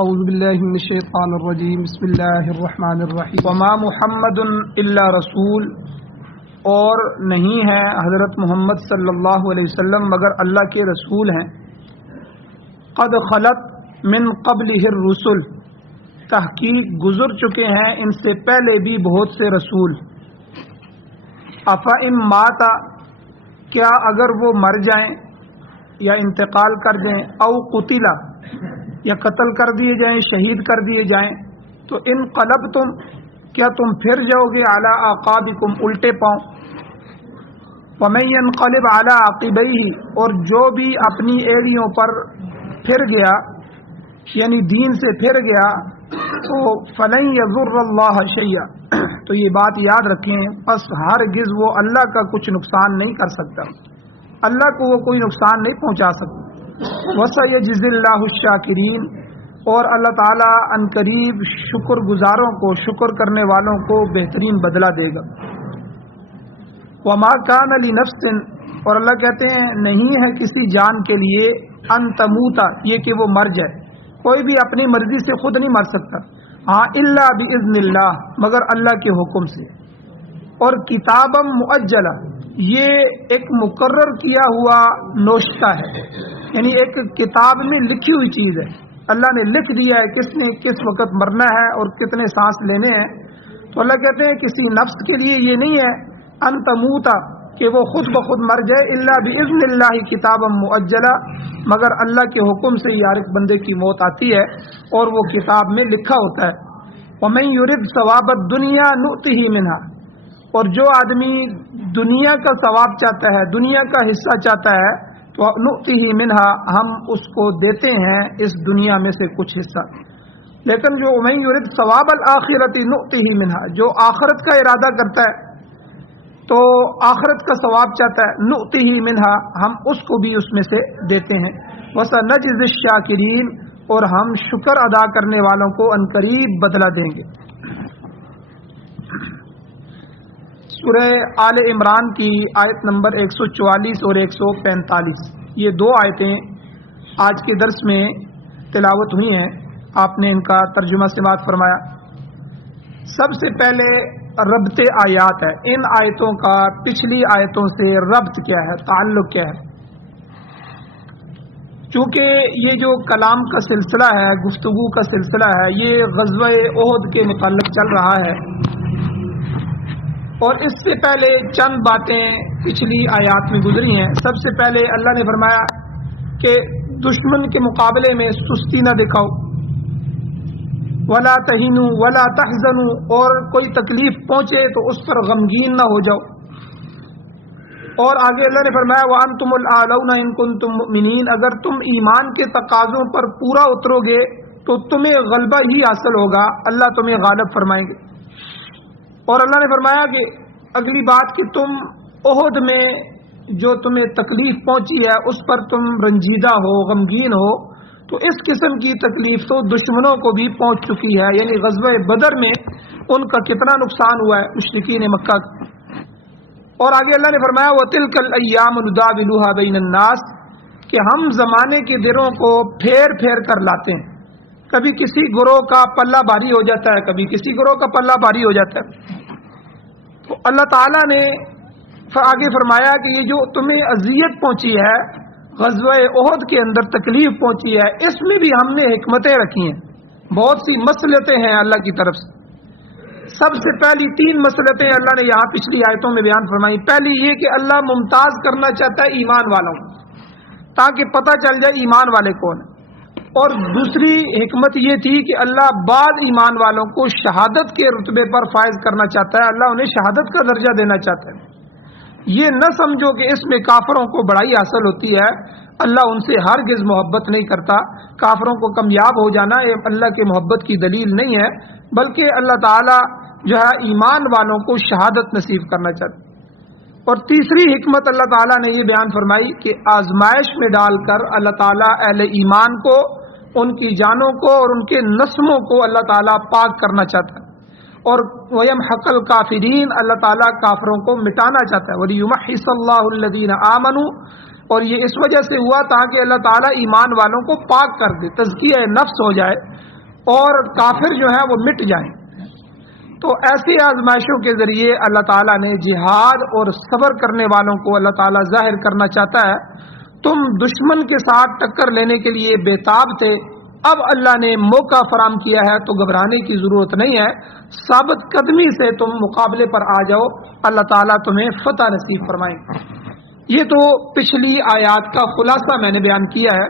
اعوذ باللہ من الشیطان الرجیم بسم اللہ الرحمن الرحیم وما محمد الا رسول، اور نہیں ہے حضرت محمد صلی اللہ علیہ وسلم مگر اللہ کے رسول ہیں۔ قد خلت من قبلہ الرسل، تحقیق گزر چکے ہیں ان سے پہلے بھی بہت سے رسول۔ افإن مات، کیا اگر وہ مر جائیں یا انتقال کر جائیں، او قتلا یا قتل کر دیے جائیں، شہید کر دیے جائیں، تو انقلبتم، کیا تم پھر جاؤ گے علی اعقابکم، الٹے پاؤں۔ ومن ينقلب علی عقبیہ، اور جو بھی اپنی ایڑیوں پر پھر گیا یعنی دین سے پھر گیا، تو فلن یضر اللہ شیئا، تو یہ بات یاد رکھیں، پس ہرگز وہ اللہ کا کچھ نقصان نہیں کر سکتا، اللہ کو وہ کوئی نقصان نہیں پہنچا سکتا۔ وَسَيَجْزِي اللَّهُ الشَّاكِرِينَ، اور اللہ تعالیٰ ان قریب شکر گزاروں کو، شکر کرنے والوں کو بہترین بدلہ دے گا۔ وَمَا كَانَ لِنَفْسٍ، اور اللہ کہتے ہیں نہیں ہے کسی جان کے لیے، ان تموت، یہ کہ وہ مر جائے، کوئی بھی اپنی مرضی سے خود نہیں مر سکتا، ہاں الا باذن اللہ، مگر اللہ کے حکم سے۔ اور کتابا مؤجلہ، یہ ایک مقرر کیا ہوا نوشتہ ہے، یعنی ایک کتاب میں لکھی ہوئی چیز ہے، اللہ نے لکھ دیا ہے کس نے کس وقت مرنا ہے اور کتنے سانس لینے ہیں۔ تو اللہ کہتے ہیں کسی نفس کے لیے یہ نہیں ہے ان تموتا، کہ وہ خود بخود مر جائے، الا باذن اللہ کتابا مؤجلہ، مگر اللہ کے حکم سے ہی ہر ایک بندے کی موت آتی ہے اور وہ کتاب میں لکھا ہوتا ہے۔ ومن یرد ثواب الدنیا نؤتہ منہا، اور جو آدمی دنیا کا ثواب چاہتا ہے، دنیا کا حصہ چاہتا ہے، تو نؤتہ منہا، ہم اس کو دیتے ہیں اس دنیا میں سے کچھ حصہ۔ لیکن جو ومن یرد ثواب الآخرۃ نؤتہ منہا، جو آخرت کا ارادہ کرتا ہے تو آخرت کا ثواب چاہتا ہے، نؤتہ منہا، ہم اس کو بھی اس میں سے دیتے ہیں۔ وسنجزی الشاکرین، اور ہم شکر ادا کرنے والوں کو عنقریب بدلہ دیں گے۔ سورہ آل عمران کی آیت نمبر 144 اور 145، یہ دو آیتیں آج کے درس میں تلاوت ہوئی ہیں، آپ نے ان کا ترجمہ سماعت فرمایا۔ سب سے پہلے ربط آیات ہے، ان آیتوں کا پچھلی آیتوں سے ربط کیا ہے، تعلق کیا ہے۔ چونکہ یہ جو کلام کا سلسلہ ہے، گفتگو کا سلسلہ ہے، یہ غزوہ احد کے متعلق چل رہا ہے، اور اس سے پہلے چند باتیں پچھلی آیات میں گزری ہیں۔ سب سے پہلے اللہ نے فرمایا کہ دشمن کے مقابلے میں سستی نہ دکھاؤ، ولا تہینوا ولا تحزنوا، اور کوئی تکلیف پہنچے تو اس پر غمگین نہ ہو جاؤ۔ اور آگے اللہ نے فرمایا وَأَنْتُمُ الْأَعْلَوْنَ إِن كُنتُم مُؤْمِنِينَ، اگر تم ایمان کے تقاضوں پر پورا اترو گے تو تمہیں غلبہ ہی حاصل ہوگا، اللہ تمہیں غالب فرمائیں گے۔ اور اللہ نے فرمایا کہ اگلی بات کہ تم احد میں جو تمہیں تکلیف پہنچی ہے اس پر تم رنجیدہ ہو، غمگین ہو، تو اس قسم کی تکلیف تو دشمنوں کو بھی پہنچ چکی ہے، یعنی غزوہ بدر میں ان کا کتنا نقصان ہوا ہے مشرکین مکہ۔ اور آگے اللہ نے فرمایا وَتِلْكَ الْأَيَّامُ نُدَاوِلُهَا بَيْنَ النَّاسِ، کہ ہم زمانے کے دنوں کو پھیر پھیر کر لاتے ہیں، کبھی کسی گروہ کا پلہ بھاری ہو جاتا ہے، کبھی کسی گروہ کا پلہ بھاری ہو جاتا ہے۔ تو اللہ تعالیٰ نے آگے فرمایا کہ یہ جو تمہیں اذیت پہنچی ہے، غزوہ احد کے اندر تکلیف پہنچی ہے، اس میں بھی ہم نے حکمتیں رکھی ہیں، بہت سی مصلحتیں ہیں اللہ کی طرف سے۔ سب سے پہلی 3 مصلحتیں اللہ نے یہاں پچھلی آیتوں میں بیان فرمائی۔ پہلی یہ کہ اللہ ممتاز کرنا چاہتا ہے ایمان والوں کو، تاکہ پتہ چل جائے ایمان والے کون ہیں۔ اور دوسری حکمت یہ تھی کہ اللہ بعد ایمان والوں کو شہادت کے رتبے پر فائز کرنا چاہتا ہے، اللہ انہیں شہادت کا درجہ دینا چاہتا ہے۔ یہ نہ سمجھو کہ اس میں کافروں کو بڑائی حاصل ہوتی ہے، اللہ ان سے ہرگز محبت نہیں کرتا، کافروں کو کامیاب ہو جانا یہ اللہ کے محبت کی دلیل نہیں ہے، بلکہ اللہ تعالیٰ جو ہے ایمان والوں کو شہادت نصیب کرنا چاہتا ہے۔ اور تیسری حکمت اللہ تعالیٰ نے یہ بیان فرمائی کہ آزمائش میں ڈال کر اللہ تعالیٰ اہل ایمان کو، ان کی جانوں کو اور ان کے نسلوں کو اللہ تعالیٰ پاک کرنا چاہتا ہے، اور وَيَمْحَقَ الْكَافِرِينَ، اللہ تعالیٰ کافروں کو مٹانا چاہتا ہے، وَلِيُمَحِّصَ اللَّهُ الَّذِينَ آمَنُوا، اور یہ اس وجہ سے ہوا تاکہ اللہ تعالیٰ ایمان والوں کو پاک کر دے، تزکیہ نفس ہو جائے، اور کافر جو ہے وہ مٹ جائیں. تو ایسی آزمائشوں کے ذریعے اللہ تعالیٰ نے جہاد اور صبر کرنے والوں کو اللہ تعالیٰ ظاہر کرنا چاہتا ہے. تم دشمن کے ساتھ ٹکر لینے کے لیے بےتاب تھے، اب اللہ نے موقع فراہم کیا ہے تو گھبرانے کی ضرورت نہیں ہے، ثابت قدمی سے تم مقابلے پر آ جاؤ، اللہ تعالیٰ تمہیں فتح نصیب فرمائیں. یہ تو پچھلی آیات کا خلاصہ میں نے بیان کیا ہے.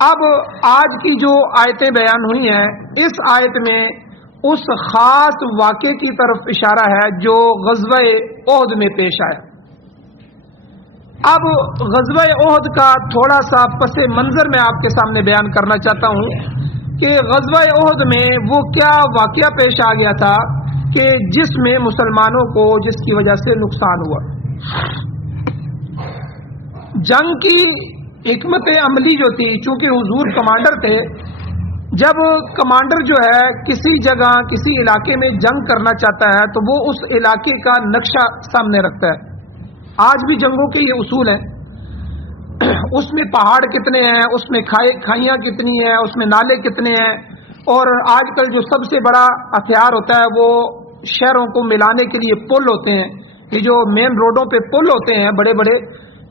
اب آج کی جو آیتیں بیان ہوئی ہیں، اس آیت میں اس خاص واقعے کی طرف اشارہ ہے جو غزوہ احد میں پیش آیا. اب غزوہ احد کا تھوڑا سا پس منظر میں آپ کے سامنے بیان کرنا چاہتا ہوں کہ غزوہ احد میں وہ کیا واقعہ پیش آ گیا تھا کہ جس میں مسلمانوں کو جس کی وجہ سے نقصان ہوا. جنگ کی حکمت عملی جو تھی، چونکہ حضور کمانڈر تھے، جب کمانڈر جو ہے کسی جگہ کسی علاقے میں جنگ کرنا چاہتا ہے تو وہ اس علاقے کا نقشہ سامنے رکھتا ہے. آج بھی جنگوں کے یہ اصول ہیں، اس میں پہاڑ کتنے ہیں، اس میں کھائیاں کتنی ہیں، اس میں نالے کتنے ہیں، اور آج کل جو سب سے بڑا ہتھیار ہوتا ہے وہ شہروں کو ملانے کے لیے پل ہوتے ہیں. یہ جو مین روڈوں پہ پل ہوتے ہیں بڑے بڑے،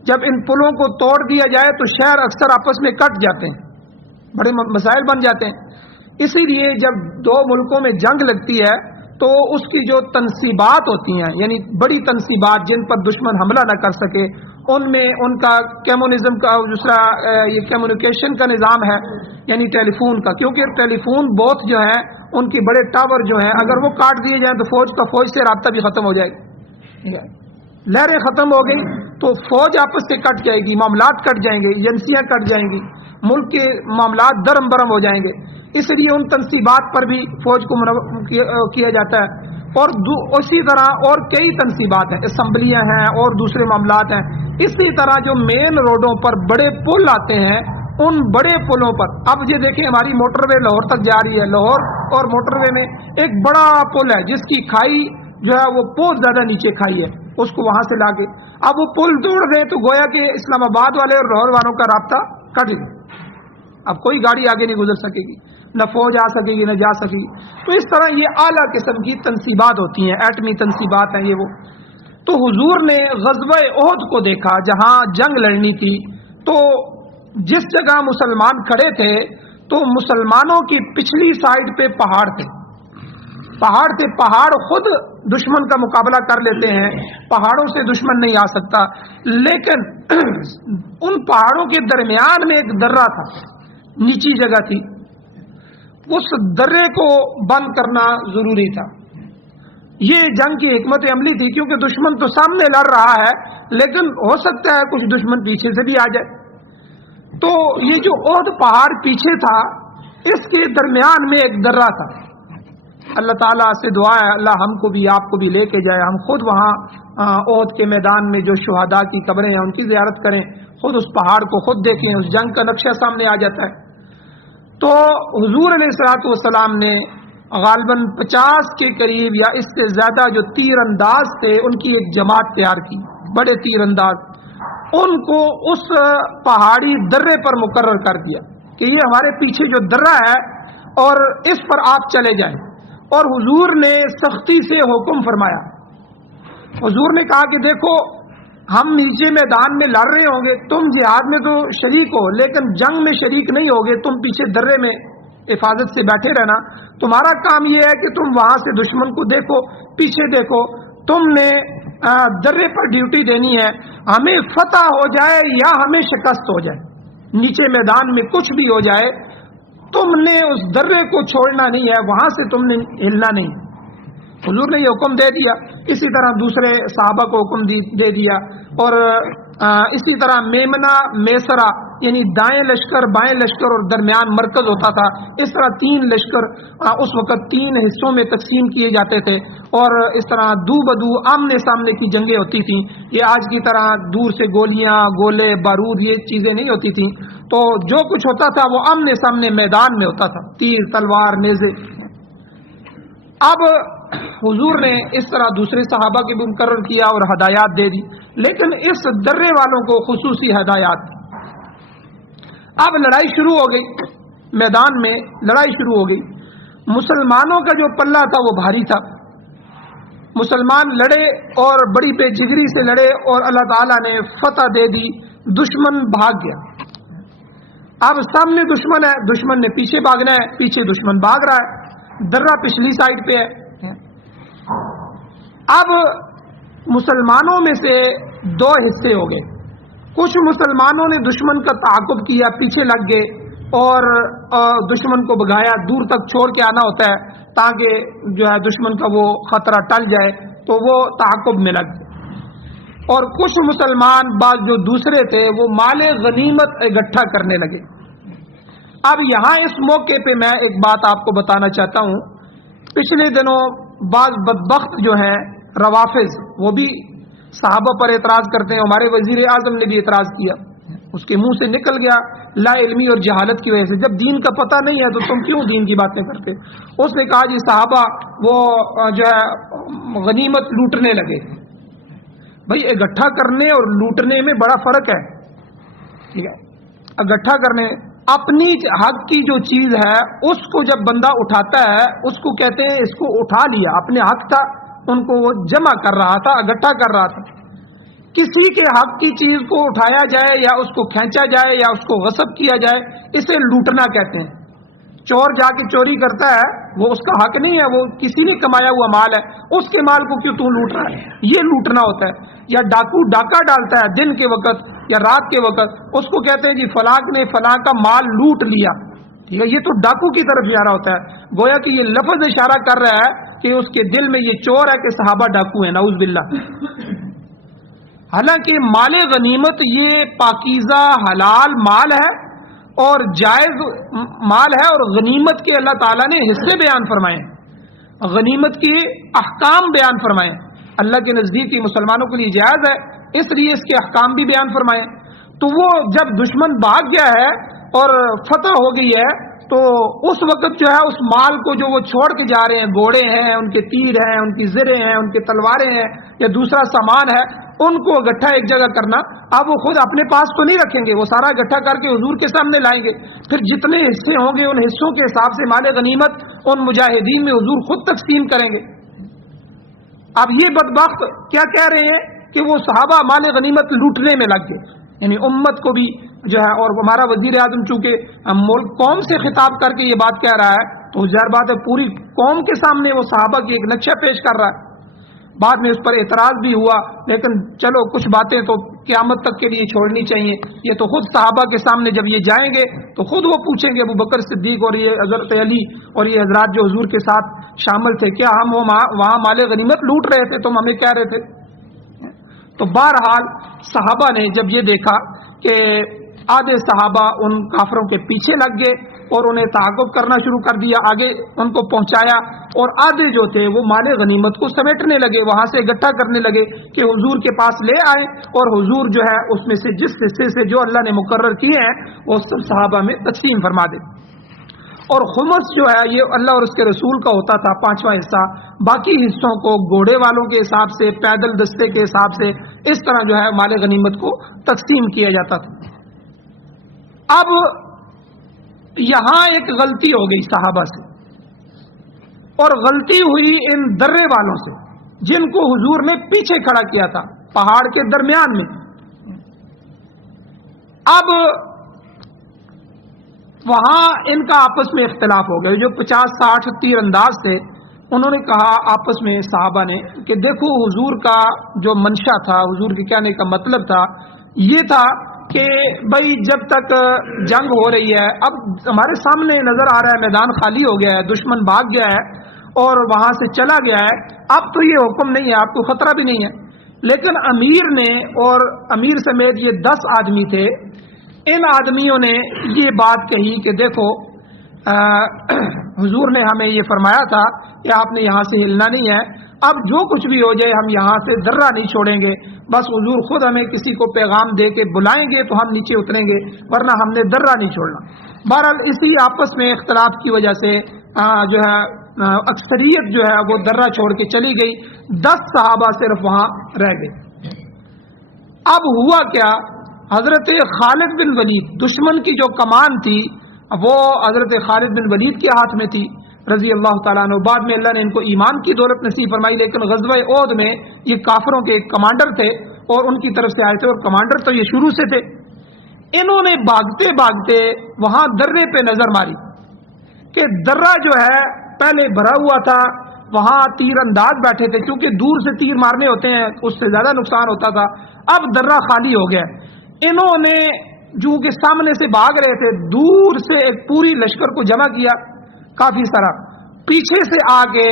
جب ان پلوں کو توڑ دیا جائے تو شہر اکثر آپس میں کٹ جاتے ہیں، بڑے مسائل بن جاتے ہیں. اسی لیے جب دو ملکوں میں جنگ لگتی ہے تو اس کی جو تنصیبات ہوتی ہیں، یعنی بڑی تنصیبات جن پر دشمن حملہ نہ کر سکے، ان میں ان کا کمیونزم کا دوسرا یہ کمیونیکیشن کا نظام ہے، یعنی ٹیلی فون کا، کیونکہ ٹیلی فون بوتھ جو ہیں ان کی بڑے ٹاور جو ہیں اگر وہ کاٹ دیے جائیں تو فوج سے رابطہ بھی ختم ہو جائے گا. لہریں ختم ہو گئی تو فوج آپس سے کٹ جائے گی، معاملات کٹ جائیں گے، ایجنسیاں کٹ جائیں گی، ملک کے معاملات درم برم ہو جائیں گے. اس لیے ان تنصیبات پر بھی فوج کو کیا جاتا ہے. اور اسی طرح اور کئی تنصیبات ہیں، اسمبلیاں ہیں اور دوسرے معاملات ہیں. اسی طرح جو مین روڈوں پر بڑے پل آتے ہیں، ان بڑے پلوں پر اب یہ دیکھیں ہماری موٹر وے لاہور تک جا رہی ہے، لاہور اور موٹر وے میں ایک بڑا پل ہے جس کی کھائی جو ہے وہ بہت زیادہ نیچے کھائی ہے، اس کو وہاں سے لا کے اب وہ پل توڑ گئے تو گویا کہ اسلام آباد والے اور لاہور والوں کا رابطہ کٹ گیا. اب کوئی گاڑی آگے نہیں گزر سکے گی، نہ فوج آ سکے گی نہ جا سکے گی. تو اس طرح یہ اعلیٰ قسم کی تنصیبات ہوتی ہیں، ایٹمی تنصیبات ہیں یہ وہ. تو حضور نے غزوہ احد کو دیکھا جہاں جنگ لڑنی تھی، تو جس جگہ مسلمان کھڑے تھے تو مسلمانوں کی پچھلی سائڈ پہ پہاڑ تھے. پہاڑ خود دشمن کا مقابلہ کر لیتے ہیں، پہاڑوں سے دشمن نہیں آ سکتا، لیکن ان پہاڑوں کے درمیان میں ایک درہ تھا، نیچی جگہ تھی، اس درے کو بند کرنا ضروری تھا. یہ جنگ کی حکمت عملی تھی، کیونکہ دشمن تو سامنے لڑ رہا ہے لیکن ہو سکتا ہے کچھ دشمن پیچھے سے بھی آ جائے. تو یہ جو احد پہاڑ پیچھے تھا، اس کے درمیان میں ایک درہ تھا. اللہ تعالیٰ سے دعا ہے اللہ ہم کو بھی آپ کو بھی لے کے جائے، ہم خود وہاں احد کے میدان میں جو شہداء کی قبریں ہیں ان کی زیارت کریں، خود اس پہاڑ کو خود دیکھیں، اس جنگ کا نقشہ سامنے آ جاتا ہے. تو حضور علیہ الصلوۃ والسلام نے غالباً 50 کے قریب یا اس سے زیادہ جو تیر انداز تھے ان کی ایک جماعت تیار کی، بڑے تیر انداز، ان کو اس پہاڑی درے پر مقرر کر دیا کہ یہ ہمارے پیچھے جو درہ ہے اور اس پر آپ چلے جائیں. اور حضور نے سختی سے حکم فرمایا. حضور نے کہا کہ دیکھو ہم نیچے میدان میں لڑ رہے ہوں گے، تم جہاد میں تو شریک ہو لیکن جنگ میں شریک نہیں ہوگے، تم پیچھے درے میں حفاظت سے بیٹھے رہنا. تمہارا کام یہ ہے کہ تم وہاں سے دشمن کو دیکھو، پیچھے دیکھو، تم نے درے پر ڈیوٹی دینی ہے، ہمیں فتح ہو جائے یا ہمیں شکست ہو جائے، نیچے میدان میں کچھ بھی ہو جائے، تم نے اس درے کو چھوڑنا نہیں ہے، وہاں سے تم نے ہلنا نہیں. حضور نے یہ حکم دے دیا. اسی طرح دوسرے صحابہ کو حکم دے دیا. اور اسی طرح میمنہ میسرہ یعنی دائیں لشکر بائیں لشکر اور درمیان مرکز ہوتا تھا. اس طرح 3 لشکر اس وقت 3 حصوں میں تقسیم کیے جاتے تھے، اور اس طرح دو بدو آمنے سامنے کی جنگیں ہوتی تھیں. یہ آج کی طرح دور سے گولیاں گولے بارود یہ چیزیں نہیں ہوتی تھیں. تو جو کچھ ہوتا تھا وہ آمنے سامنے میدان میں ہوتا تھا، تیر تلوار نیزے. اب حضور نے اس طرح دوسرے صحابہ کے بھی مقرر کیا اور ہدایات دے دی، لیکن اس درے والوں کو خصوصی ہدایات دی. اب لڑائی شروع ہو گئی. میدان میں لڑائی شروع ہو گئی. مسلمانوں کا جو پلہ تھا وہ بھاری تھا. مسلمان لڑے اور بڑی بے جگری سے لڑے اور اللہ تعالیٰ نے فتح دے دی. دشمن بھاگ گیا. اب سامنے دشمن ہے, دشمن نے پیچھے بھاگنا ہے, پیچھے دشمن بھاگ رہا ہے, درہ پچھلی سائڈ پہ ہے. اب مسلمانوں میں سے دو حصے ہو گئے. کچھ مسلمانوں نے دشمن کا تعاقب کیا, پیچھے لگ گئے اور دشمن کو بھگایا. دور تک چھوڑ کے آنا ہوتا ہے تاکہ جو ہے دشمن کا وہ خطرہ ٹل جائے, تو وہ تعاقب میں لگ گئے. اور کچھ مسلمان بعض جو دوسرے تھے وہ مال غنیمت اکٹھا کرنے لگے. اب یہاں اس موقع پہ میں ایک بات آپ کو بتانا چاہتا ہوں. پچھلے دنوں بعض بدبخت جو ہیں روافض, وہ بھی صحابہ پر اعتراض کرتے ہیں. ہمارے وزیر اعظم نے بھی اعتراض کیا, اس کے منہ سے نکل گیا لا علمی اور جہالت کی وجہ سے, جب دین کا پتہ نہیں ہے تو تم کیوں دین کی باتیں کرتے. اس نے کہا جی صحابہ وہ جو ہے غنیمت لوٹنے لگے. بھائی اکٹھا کرنے اور لوٹنے میں بڑا فرق ہے. ٹھیک ہے, اکٹھا کرنے اپنی حق کی جو چیز ہے اس کو جب بندہ اٹھاتا ہے اس کو کہتے ہیں اس کو اٹھا لیا. اپنے حق تھا ان کو وہ جمع کر رہا تھا, اکٹھا کر رہا تھا. کسی کے حق کی چیز کو اٹھایا جائے یا اس کو کھینچا جائے یا اس کو غصب کیا جائے, اسے لوٹنا کہتے ہیں. چور جا کے چوری کرتا ہے وہ اس کا حق نہیں ہے, وہ کسی نے کمایا ہوا مال ہے, اس کے مال کو کیوں تو لوٹ رہا ہے, یہ لوٹنا ہوتا ہے. یا ڈاکو ڈاکہ ڈالتا ہے دن کے وقت یا رات کے وقت, اس کو کہتے ہیں جی فلاں نے فلاں کا مال لوٹ لیا. ٹھیک ہے, یہ تو ڈاکو کی طرف اشارہ ہوتا ہے. گویا کہ یہ لفظ اشارہ کر رہا ہے کہ اس کے دل میں یہ چور ہے کہ صحابہ ڈاکو ہیں, نعوذ باللہ. حالانکہ مال غنیمت یہ پاکیزہ حلال مال ہے اور جائز مال ہے, اور غنیمت کے اللہ تعالیٰ نے حصے بیان فرمائے, غنیمت کے احکام بیان فرمائے. اللہ کے نزدیک ہی مسلمانوں کے لیے جائز ہے, اس لیے اس کے احکام بھی بیان فرمائے. تو وہ جب دشمن بھاگ گیا ہے اور فتح ہو گئی ہے تو اس وقت جو ہے اس مال کو جو وہ چھوڑ کے جا رہے ہیں, گھوڑے ہیں, ان کے تیر ہیں, ان کی زریں ہیں, ان کے تلواریں ہیں یا دوسرا سامان ہے, ان کو اکٹھا ایک جگہ کرنا. اب وہ خود اپنے پاس تو نہیں رکھیں گے, وہ سارا اکٹھا کر کے حضور کے سامنے لائیں گے. پھر جتنے حصے ہوں گے ان حصوں کے حساب سے مال غنیمت ان مجاہدین میں حضور خود تقسیم کریں گے. اب یہ بدبخت کیا کہہ رہے ہیں کہ وہ صحابہ مال غنیمت لوٹنے میں لگ گئے, یعنی امت کو بھی جو ہے. اور ہمارا وزیر اعظم چونکہ ملک قوم سے خطاب کر کے یہ بات کہہ رہا ہے تو ظاہر بات ہے پوری قوم کے سامنے وہ صحابہ کی ایک نقشہ پیش کر رہا ہے. بعد میں اس پر اعتراض بھی ہوا, لیکن چلو کچھ باتیں تو قیامت تک کے لیے چھوڑنی چاہیے. یہ تو خود صحابہ کے سامنے جب یہ جائیں گے تو خود وہ پوچھیں گے, ابو بکر صدیق اور یہ حضرت علی اور یہ حضرات جو حضور کے ساتھ شامل تھے, کیا ہم وہاں مال غنیمت لوٹ رہے تھے, تم ہمیں کہہ رہے تھے. تو بہرحال صحابہ نے جب یہ دیکھا کہ آدھے صحابہ ان کافروں کے پیچھے لگ گئے اور انہیں تعاقب کرنا شروع کر دیا, آگے ان کو پہنچایا, اور آدھے جو تھے وہ مال غنیمت کو سمیٹنے لگے, وہاں سے اکٹھا کرنے لگے کہ حضور کے پاس لے آئیں اور حضور جو ہے اس میں سے جس حصے سے جو اللہ نے مقرر کیے ہیں وہ سب صحابہ میں تقسیم فرما دے. اور خمس جو ہے یہ اللہ اور اس کے رسول کا ہوتا تھا, 5واں حصہ. باقی حصوں کو گھوڑے والوں کے حساب سے, پیدل دستے کے حساب سے, اس طرح جو ہے مال غنیمت کو تقسیم کیا جاتا تھا. اب یہاں ایک غلطی ہو گئی صحابہ سے, اور غلطی ہوئی ان درے والوں سے جن کو حضور نے پیچھے کھڑا کیا تھا پہاڑ کے درمیان میں. اب وہاں ان کا آپس میں اختلاف ہو گیا. جو 50-60 تیر انداز تھے انہوں نے کہا آپس میں صحابہ نے کہ دیکھو حضور کا جو منشا تھا, حضور کے کہنے کا مطلب تھا یہ تھا کہ بھائی جب تک جنگ ہو رہی ہے, اب ہمارے سامنے نظر آ رہا ہے میدان خالی ہو گیا ہے, دشمن بھاگ گیا ہے اور وہاں سے چلا گیا ہے, اب تو یہ حکم نہیں ہے, آپ کو خطرہ بھی نہیں ہے. لیکن امیر نے, اور امیر سمیت یہ 10 آدمی تھے, ان آدمیوں نے یہ بات کہی کہ دیکھو حضور نے ہمیں یہ فرمایا تھا کہ آپ نے یہاں سے ہلنا نہیں ہے, اب جو کچھ بھی ہو جائے ہم یہاں سے ذرہ نہیں چھوڑیں گے, بس حضور خود ہمیں کسی کو پیغام دے کے بلائیں گے تو ہم نیچے اتریں گے, ورنہ ہم نے ذرہ نہیں چھوڑنا. بہرحال اسی آپس میں اختلاف کی وجہ سے جو ہے اکثریت جو ہے وہ ذرہ چھوڑ کے چلی گئی, 10 صحابہ صرف وہاں رہ گئے. اب ہوا کیا, حضرت خالد بن ولید دشمن کی جو کمان تھی وہ حضرت خالد بن ولید کے ہاتھ میں تھی رضی اللہ تعالیٰ عنہ. بعد میں اللہ نے ان کو ایمان کی دولت نصیب فرمائی، لیکن غزوہ احد میں یہ کافروں کے ایک کمانڈر تھے اور ان کی طرف سے آئے تھے، اور کمانڈر تو یہ شروع سے تھے. انہوں نے بھاگتے بھاگتے وہاں درے پہ نظر ماری کہ درہ جو ہے پہلے بھرا ہوا تھا، وہاں تیر انداز بیٹھے تھے، کیونکہ دور سے تیر مارنے ہوتے ہیں اس سے زیادہ نقصان ہوتا تھا. اب درہ خالی ہو گیا. انہوں نے جو کہ سامنے سے بھاگ رہے تھے، دور سے ایک پوری لشکر کو جمع کیا کافی سارا، پیچھے سے آگے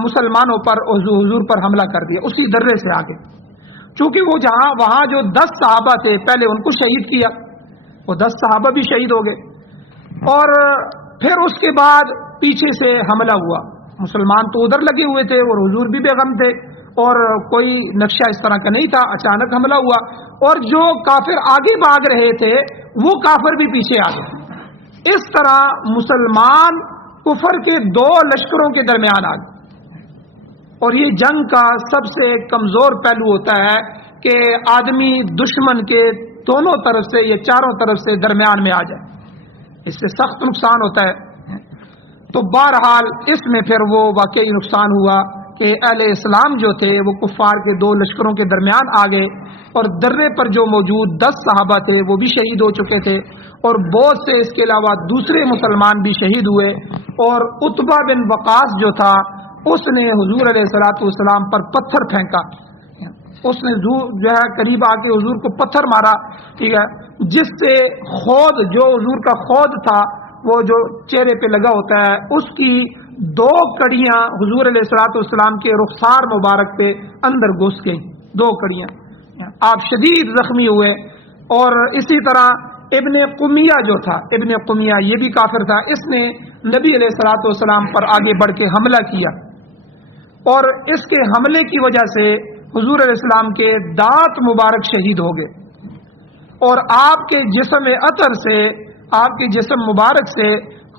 مسلمانوں پر حضور پر حملہ کر دیا اسی درے سے آگے. چونکہ وہ وہاں جو 10 صحابہ تھے پہلے ان کو شہید کیا، وہ 10 صحابہ بھی شہید ہو گئے، اور پھر اس کے بعد پیچھے سے حملہ ہوا. مسلمان تو ادھر لگے ہوئے تھے اور حضور بھی بیغم تھے اور کوئی نقشہ اس طرح کا نہیں تھا. اچانک حملہ ہوا اور جو کافر آگے بھاگ رہے تھے وہ کافر بھی پیچھے آ گئے. اس طرح مسلمان کفر کے 2 لشکروں کے درمیان آ گئے. اور یہ جنگ کا سب سے کمزور پہلو ہوتا ہے کہ آدمی دشمن کے دونوں طرف سے یا چاروں طرف سے درمیان میں آ جائے، اس سے سخت نقصان ہوتا ہے. تو بہرحال اس میں پھر وہ واقعی نقصان ہوا کہ اہل اسلام جو تھے وہ کفار کے 2 لشکروں کے درمیان آ گئے، اور درے پر جو موجود 10 صحابہ تھے وہ بھی شہید ہو چکے تھے، اور بہت سے اس کے علاوہ دوسرے مسلمان بھی شہید ہوئے. اور عتبہ بن وقاص جو تھا اس نے حضور علیہ الصلوۃ والسلام پر پتھر پھینکا. اس نے جو ہے قریب آ کے حضور کو پتھر مارا، ٹھیک ہے، جس سے خود جو حضور کا خود تھا وہ جو چہرے پہ لگا ہوتا ہے اس کی 2 کڑیاں حضور علیہ الصلوۃ والسلام کے رخسار مبارک پہ اندر گھس گئیں. 2 کڑیاں، آپ شدید زخمی ہوئے. اور اسی طرح ابن قمیہ جو تھا، ابن قمیہ یہ بھی کافر تھا، اس نے نبی علیہ الصلوۃ والسلام پر آگے بڑھ کے حملہ کیا، اور اس کے حملے کی وجہ سے حضور علیہ السلام کے دانت مبارک شہید ہو گئے، اور آپ کے جسم عطر سے، آپ کے جسم مبارک سے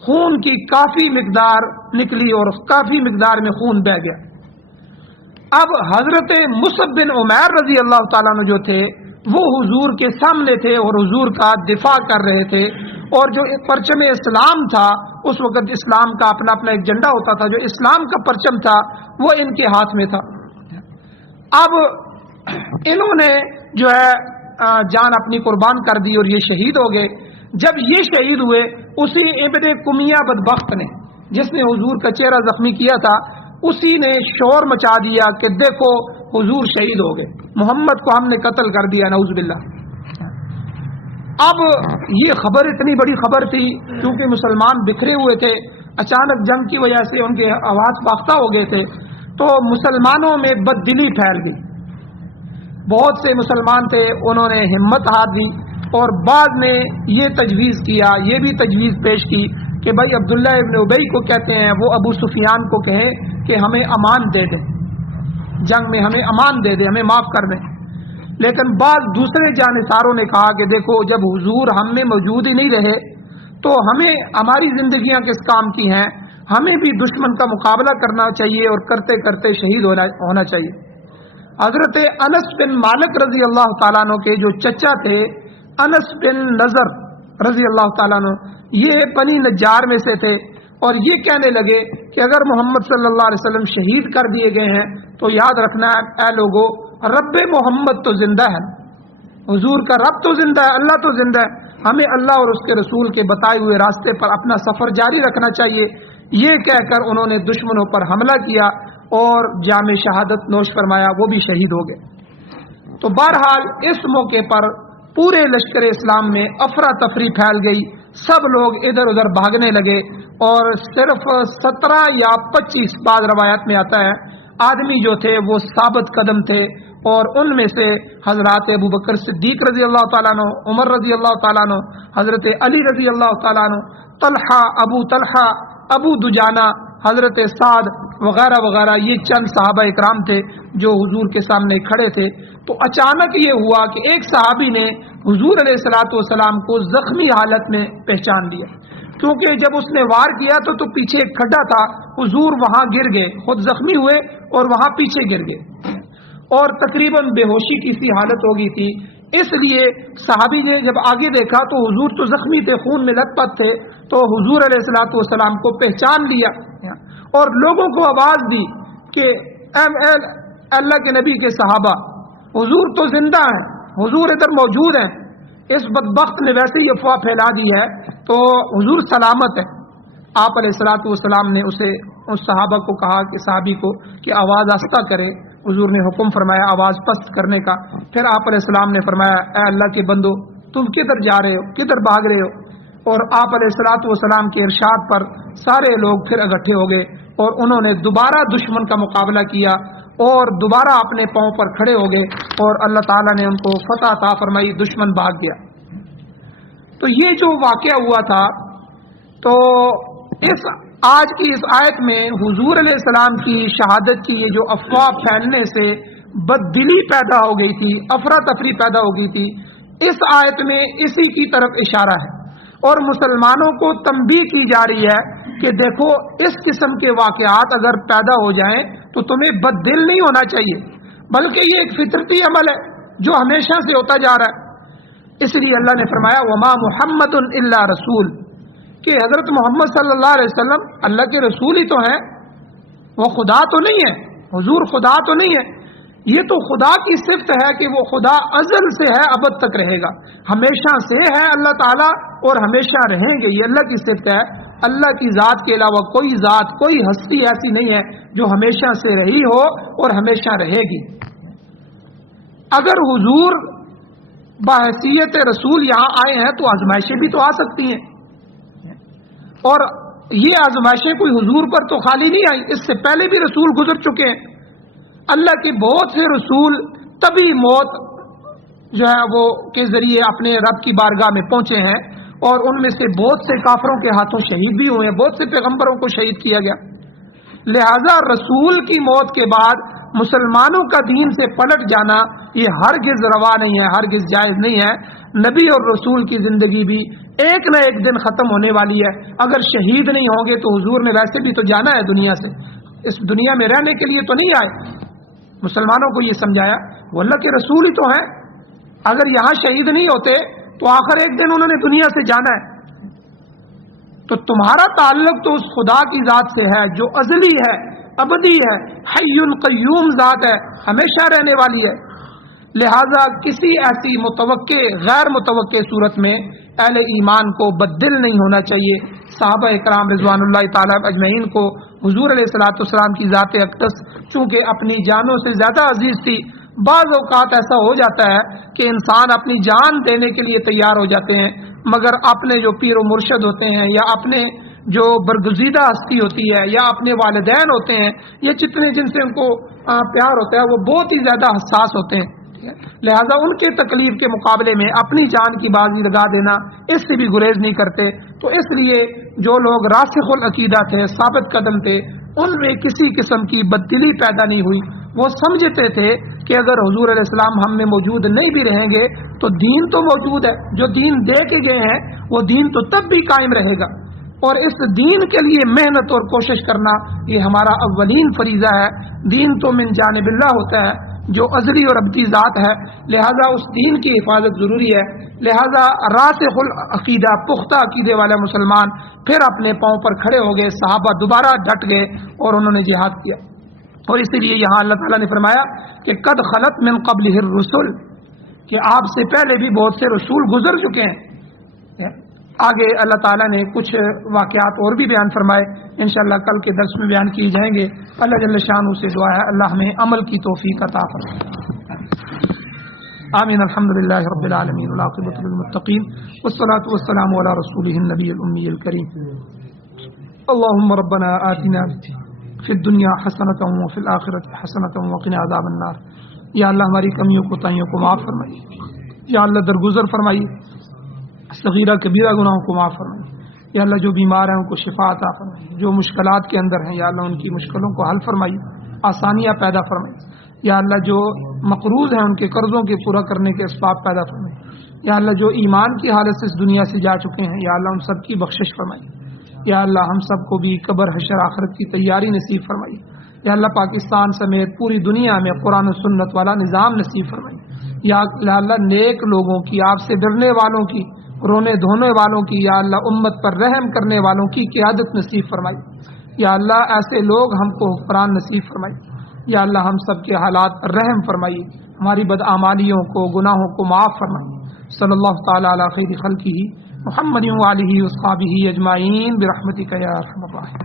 خون کی کافی مقدار نکلی اور کافی مقدار میں خون بہہ گیا. اب حضرت مصعب بن عمیر رضی اللہ تعالیٰ عنہ جو تھے وہ حضور کے سامنے تھے اور حضور کا دفاع کر رہے تھے، اور جو پرچم اسلام تھا اس وقت اسلام کا اپنا اپنا ایک جھنڈا ہوتا تھا، جو اسلام کا پرچم تھا وہ ان کے ہاتھ میں تھا. اب انہوں نے جو ہے جان اپنی قربان کر دی اور یہ شہید ہو گئے. جب یہ شہید ہوئے اسی ابن قمیہ بدبخت نے جس نے حضور کا چہرہ زخمی کیا تھا، اسی نے شور مچا دیا کہ دیکھو حضور شہید ہو گئے، محمد کو ہم نے قتل کر دیا، نعوذ باللہ. اب یہ خبر اتنی بڑی خبر تھی، کیونکہ مسلمان بکھرے ہوئے تھے، اچانک جنگ کی وجہ سے ان کے آواز باختہ ہو گئے تھے، تو مسلمانوں میں بددلی پھیل گئی. بہت سے مسلمان تھے، انہوں نے ہمت ہار دی اور بعد میں یہ تجویز کیا، یہ بھی تجویز پیش کی کہ بھائی عبداللہ ابن ابی کو کہتے ہیں، وہ ابو سفیان کو کہیں کہ ہمیں امان دے دیں، جنگ میں ہمیں امان دے دیں، ہمیں معاف کر دیں. لیکن بعض دوسرے جانصاروں نے کہا کہ دیکھو جب حضور ہم میں موجود ہی نہیں رہے تو ہمیں ہماری زندگیاں کس کام کی ہیں، ہمیں بھی دشمن کا مقابلہ کرنا چاہیے اور کرتے کرتے شہید ہونا چاہیے. حضرت انس بن مالک رضی اللہ تعالیٰ عنہ کے جو چچا تھے انس بن نضر رضی اللہ تعالیٰ عنہ، یہ بنی نجار میں سے تھے، اور یہ کہنے لگے کہ اگر محمد صلی اللہ علیہ وسلم شہید کر دیے گئے ہیں تو یاد رکھنا اے لوگو، رب محمد تو زندہ ہے، حضور کا رب تو زندہ ہے، اللہ تو زندہ ہے، ہمیں اللہ اور اس کے رسول کے بتائے ہوئے راستے پر اپنا سفر جاری رکھنا چاہیے. یہ کہہ کر انہوں نے دشمنوں پر حملہ کیا اور جام شہادت نوش فرمایا، وہ بھی شہید ہو گئے. تو بہرحال اس موقع پر پورے لشکر اسلام میں افراتفری پھیل گئی، سب لوگ ادھر ادھر بھاگنے لگے، اور صرف 17 یا 25 بعض روایات میں آتا ہے آدمی جو تھے وہ ثابت قدم تھے، اور ان میں سے حضرات ابو بکر صدیق رضی اللہ تعالیٰ عنہ، عمر رضی اللہ تعالیٰ عنہ، حضرت علی رضی اللہ تعالیٰ عنہ، طلحہ، ابو دجانہ، حضرت سعد وغیرہ وغیرہ، یہ چند صحابہ اکرام تھے جو حضور کے سامنے کھڑے تھے. تو اچانک یہ ہوا کہ ایک صحابی نے حضور علیہ الصلوۃ والسلام کو زخمی حالت میں پہچان لیا، کیونکہ جب اس نے وار کیا تو پیچھے ایک کھڈا تھا، حضور وہاں گر گئے، خود زخمی ہوئے اور وہاں پیچھے گر گئے، اور تقریباً بے ہوشی کی سی حالت ہو گئی تھی. اس لیے صحابی نے جب آگے دیکھا تو حضور تو زخمی تھے، خون میں لت پت تھے، تو حضور علیہ الصلوۃ والسلام کو پہچان لیا اور لوگوں کو آواز دی کہ اے اللہ کے نبی کے صحابہ، حضور تو زندہ ہیں، حضور ادھر موجود ہیں۔ اس بدبخت نے ویسے ہی افواہ پھیلا دی ہے تو حضور سلامت ہے۔ آپ علیہ الصلوۃ والسلام نے اس صحابہ کو کہا کہ صحابی کو کہ آواز آہستہ کرے۔ حضور نے حکم فرمایا آواز پست کرنے کا۔ پھر آپ علیہ السلام نے فرمایا اے اللہ کے بندو، تم کدھر جا رہے ہو، کدھر بھاگ رہے ہو؟ اور آپ علیہ الصلوۃ والسلام کے ارشاد پر سارے لوگ پھر اکٹھے ہو گئے اور انہوں نے دوبارہ دشمن کا مقابلہ کیا اور دوبارہ اپنے پاؤں پر کھڑے ہو گئے اور اللہ تعالیٰ نے ان کو فتح عطا فرمائی، دشمن بھاگ گیا۔ تو یہ جو واقعہ ہوا تھا، تو آج کی اس آیت میں حضور علیہ السلام کی شہادت کی یہ جو افواہ پھیلنے سے بددلی پیدا ہو گئی تھی، افراتفری پیدا ہو گئی تھی، اس آیت میں اسی کی طرف اشارہ ہے اور مسلمانوں کو تنبیہ کی جا رہی ہے کہ دیکھو اس قسم کے واقعات اگر پیدا ہو جائیں تو تمہیں بد دل نہیں ہونا چاہیے، بلکہ یہ ایک فطرتی عمل ہے جو ہمیشہ سے ہوتا جا رہا ہے۔ اس لیے اللہ نے فرمایا وما محمد الا رسول، کہ حضرت محمد صلی اللہ علیہ وسلم اللہ کے رسول ہی تو ہیں، وہ خدا تو نہیں ہے، حضور خدا تو نہیں ہے۔ یہ تو خدا کی صفت ہے کہ وہ خدا ازل سے ہے، ابد تک رہے گا، ہمیشہ سے ہے اللہ تعالیٰ اور ہمیشہ رہیں گے، یہ اللہ کی صفت ہے۔ اللہ کی ذات کے علاوہ کوئی ذات، کوئی ہستی ایسی نہیں ہے جو ہمیشہ سے رہی ہو اور ہمیشہ رہے گی۔ اگر حضور بحیثیت رسول یہاں آئے ہیں تو آزمائشیں بھی تو آ سکتی ہیں، اور یہ آزمائشیں کوئی حضور پر تو خالی نہیں آئی، اس سے پہلے بھی رسول گزر چکے ہیں۔ اللہ کے بہت سے رسول تبھی موت جو ہے وہ کے ذریعے اپنے رب کی بارگاہ میں پہنچے ہیں، اور ان میں سے بہت سے کافروں کے ہاتھوں شہید بھی ہوئے ہیں، بہت سے پیغمبروں کو شہید کیا گیا۔ لہذا رسول کی موت کے بعد مسلمانوں کا دین سے پلٹ جانا یہ ہرگز روا نہیں ہے، ہرگز جائز نہیں ہے۔ نبی اور رسول کی زندگی بھی ایک نہ ایک دن ختم ہونے والی ہے۔ اگر شہید نہیں ہوں گے تو حضور نے ویسے بھی تو جانا ہے دنیا سے، اس دنیا میں رہنے کے لیے تو نہیں آئے۔ مسلمانوں کو یہ سمجھایا وہ اللہ کے رسول ہی تو ہیں، اگر یہاں شہید نہیں ہوتے تو آخر ایک دن انہوں نے دنیا سے جانا ہے۔ تو تمہارا تعلق تو اس خدا کی ذات سے ہے جو ازلی ہے، ابدی ہے، حی قیوم ذات ہے، ہمیشہ رہنے والی ہے۔ لہذا کسی ایسی متوقع غیر متوقع صورت میں اہل ایمان کو بددل نہیں ہونا چاہیے۔ صحابہ اکرام رضوان اللہ تعالیٰ اجمعین کو حضور علیہ الصلوۃ والسلام کی ذات اقدس چونکہ اپنی جانوں سے زیادہ عزیز تھی، بعض اوقات ایسا ہو جاتا ہے کہ انسان اپنی جان دینے کے لیے تیار ہو جاتے ہیں، مگر اپنے جو پیر و مرشد ہوتے ہیں یا اپنے جو برگزیدہ ہستی ہوتی ہے یا اپنے والدین ہوتے ہیں یا جتنے جن سے ان کو پیار ہوتا ہے وہ بہت ہی زیادہ حساس ہوتے ہیں، لہذا ان کے تکلیف کے مقابلے میں اپنی جان کی بازی لگا دینا اس سے بھی گریز نہیں کرتے۔ تو اس لیے جو لوگ راسخ العقیدہ تھے، ثابت قدم تھے، ان میں کسی قسم کی بددلی پیدا نہیں ہوئی۔ وہ سمجھتے تھے کہ اگر حضور علیہ السلام ہم میں موجود نہیں بھی رہیں گے تو دین تو موجود ہے، جو دین دے کے گئے ہیں وہ دین تو تب بھی قائم رہے گا، اور اس دین کے لیے محنت اور کوشش کرنا یہ ہمارا اولین فریضہ ہے۔ دین تو من جانب اللہ ہوتا ہے جو ازلی اور ابدی ذات ہے، لہذا اس دین کی حفاظت ضروری ہے۔ لہذا راسخ العقیدہ پختہ عقیدے والے مسلمان پھر اپنے پاؤں پر کھڑے ہو گئے، صحابہ دوبارہ ڈٹ گئے اور انہوں نے جہاد کیا۔ اور اسی لیے یہاں اللہ تعالیٰ نے فرمایا کہ قد خلت من قبلہ الرسل، کہ آپ سے پہلے بھی بہت سے رسول گزر چکے ہیں۔ آگے اللہ تعالیٰ نے کچھ واقعات اور بھی بیان فرمائے، انشاءاللہ کل کے درس میں بیان کیے جائیں گے۔ اللہ جل شانہ سے دعا ہے اللہ ہمیں عمل کی توفیق عطا فرمائے۔ آمین۔ الحمدللہ رب العالمین والعاقبۃ للمتقین والصلاۃ والسلام علی رسولہ النبی الامی الکریم۔ اللهم ربنا آتنا فی الدنیا حسنۃ وفی الآخرۃ حسنۃ وقنا عذاب النار۔ یا اللہ ہماری کمیوں کوتاہیوں کو معاف فرمائیے، یا اللہ درگزر فرمائیے، صغیرہ کبیرہ گناہوں کو معاف فرمائیے، یا اللہ جو بیمار ہیں ان کو شفا عطا فرمائیے، جو مشکلات کے اندر ہیں یا اللہ ان کی مشکلوں کو حل فرمائیے، آسانیاں پیدا فرمائیے، یا اللہ جو مقروض ہیں ان کے قرضوں کے پورا کرنے کے اسباب پیدا فرمائیے، یا اللہ جو ایمان کی حالت سے اس دنیا سے جا چکے ہیں یا اللہ ان سب کی بخشش فرمائیے، یا اللہ ہم سب کو بھی قبر حشر آخرت کی تیاری نصیب فرمائیے، یا اللہ پاکستان سمیت پوری دنیا میں قرآن و سنت والا نظام نصیب فرمائیے، یا اللہ نیک لوگوں کی، آپ سے ڈرنے والوں کی، رونے دھونے والوں کی، یا اللہ امت پر رحم کرنے والوں کی قیادت نصیب فرمائی۔ یا اللہ ایسے لوگ ہم کو حکمران نصیب فرمائی۔ یا اللہ ہم سب کے حالات پر رحم فرمائی، ہماری بدعمالیوں کو، گناہوں کو معاف فرمائی۔ صلی اللہ تعالی علی خیر خلقہ محمد وآلہ وصحبہ اجمعین برحمتک یا ارحم الراحمین۔